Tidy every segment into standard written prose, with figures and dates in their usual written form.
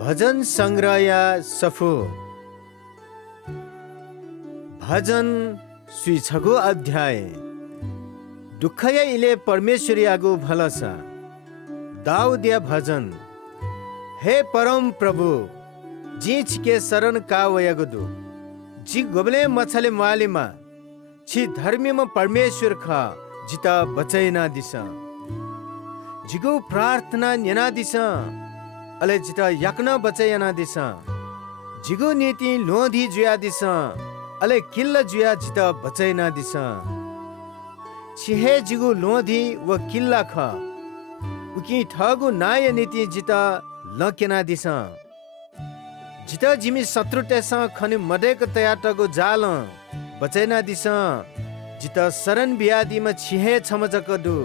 भजन संग्रह या सफो भजन सुई छगो अध्याय दुःखया इले परमेश्वरी आगो भलसा दाऊदिया भजन हे परम प्रभु जीच के शरण का वयगदु जी गोबले मछले मालिमा छी धर्मीमा परमेश्वर खा जिता बचैना दिशा जिगो प्रार्थना न्यना दिशा अले जिता यकना बचैना दिशा जिगो नीति लोधी जुया दिशा अले किल्ला जुया जिता बचैना दिशा छिहे जिगो लोधी व किल्ला खा उकी ठगु नाय नीति जिता लकेना दिशा जिता जिमी शत्रु तेसा खने मडेक तयाटको जाल बचैना दिशा जिता शरण बियादीमा छिहे छमजकदु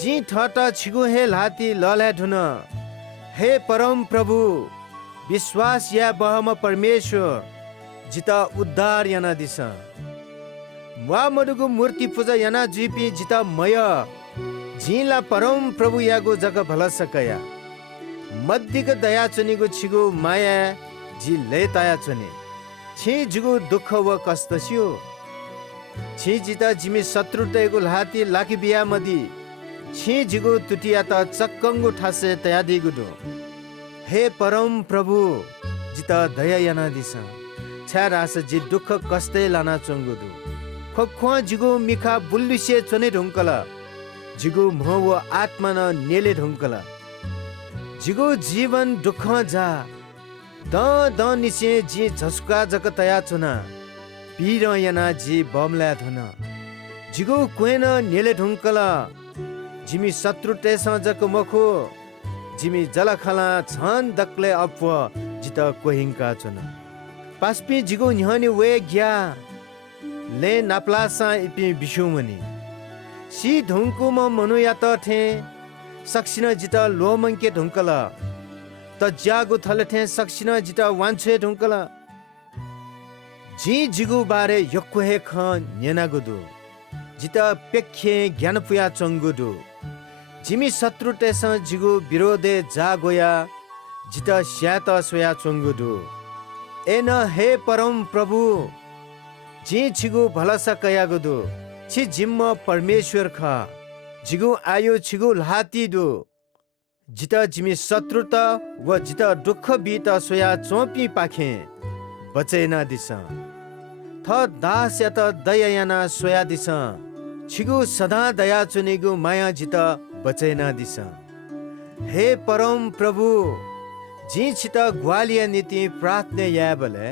जी ठटा छिगु हे लाती लले ढुन हे परम प्रभु विश्वास या बहम परमेश्वर जिता उद्धार याना दिशा वा मडुगु मूर्ति पूजा याना जीपी जिता मय जिला परम प्रभु यागो जग भल सकया मध्यक दया चुनिगु छिगु माया जी लेताया चुने छि जिगु दुःख व कष्ट छियो छि जिता जिमी शत्रु तेगु लाती लाकी बिया मदी छि जिगु तुटिया त चक्कंगु ठासे तयादी गुदु हे परम प्रभु जिता दया याना दिसा छा रास जी दुःख कष्टे लाना चंगुदु खोख्वा जिगु मिखा बुल्लिसे चने ढुंकला जिगु मोह व आत्मा न नेले ढुंकला जिगु जीवन दुःख जा द निसे जी झस्का जक तया चुना पीर याना जी बमला धन जिगु क्वेन नेले ढुंकला जिमी शत्रु तेसा जक मखो जिमी जलखला छन दक्ले अप जित कोहिंका चुना पास्पी जिगु न्हनि वे ग्या ले नाप्लासा इपि बिशुमनी सी ढुंकु म मनु यात थे सक्सिन जित लोमंके ढुंकला त ज्यागु थल थे सक्सिन जित वान्छे ढुंकला जी जिगु बारे यक्वे ख न्यनागुदु जित पेखे ज्ञान पुया चंगुदु जिमी शत्रु तेस जिगु विरोधे जागोया जित स्यात सोया चंगुदु एन हे परम प्रभु जी छिगु भलसा कयागुदु छि जिम्म परमेश्वर खा जिगु आयु छिगु लाती दु जित जिमी शत्रुत व जित दुःख बीत सोया चोपी पाखे बचैना दिसा थ दास यत दया याना सोया दिसा छिगु सदा दया चुनिगु माया जित बचैना दिसा हे परम प्रभु जी छित ग्वालिया नीति प्रार्थना याबले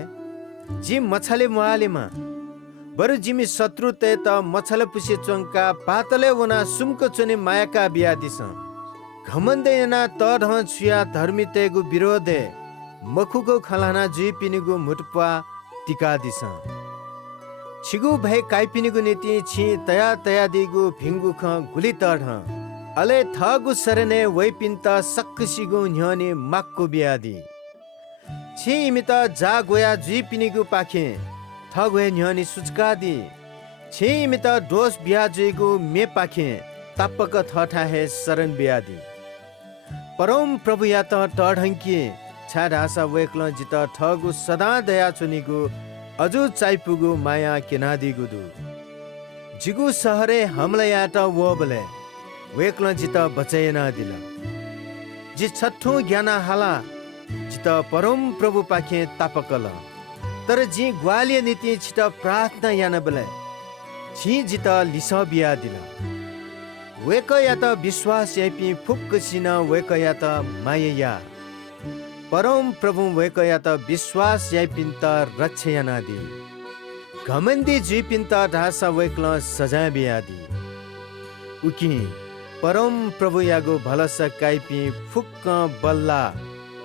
जी मछले मुहालेमा बरु जिमी शत्रु ते त मछले पुसे चंका पातले वना सुमक चुने मायाका बिया दिसा घमण्डे याना तढ छुया धर्मी तेगु विरोधे मखुको खलाना जुइ पिनिगु मुटपा टिका दिसा छिगु भए काइपिनिगु नीति छि तया तया दिगु भिंगु ख गुली तढ अले थगु सरने वैपिन्ता सक्सिगु न्हने माक्को बियादी छि इमित जा गोया जुइ पिनिगु पाखे थगवे न्हने सुचकादी छि इमित दोष बिया जुइगु मे पाखे तापक थठा हे शरण बियादी परम प्रभु या त टढंकी छाडासा वेक्ल जित ठगु सदा दया चुनिगु अजु चाइपुगु माया केनादिगुदु जिगु सहरे हमलयाट वबले वेक्ल जित बचैना दिल जि छठो ज्ञाना हाला जित परम प्रभु पाखे तापकल तर जी ग्वालिय नीति छिट प्रार्थना याना बले छि जित लिस बिया दिल वेक या त विश्वास यापि फुक्क सिन वेक या त माया परम प्रभु वेक या त विश्वास यापिन्त रक्षयाना दि घमण्डी जुइपिन्त ढासा वेक्ल सजाय बियादी उकि परम प्रभु यागो भलस काइपि फुक्क बल्ला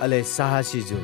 अले साहसी जो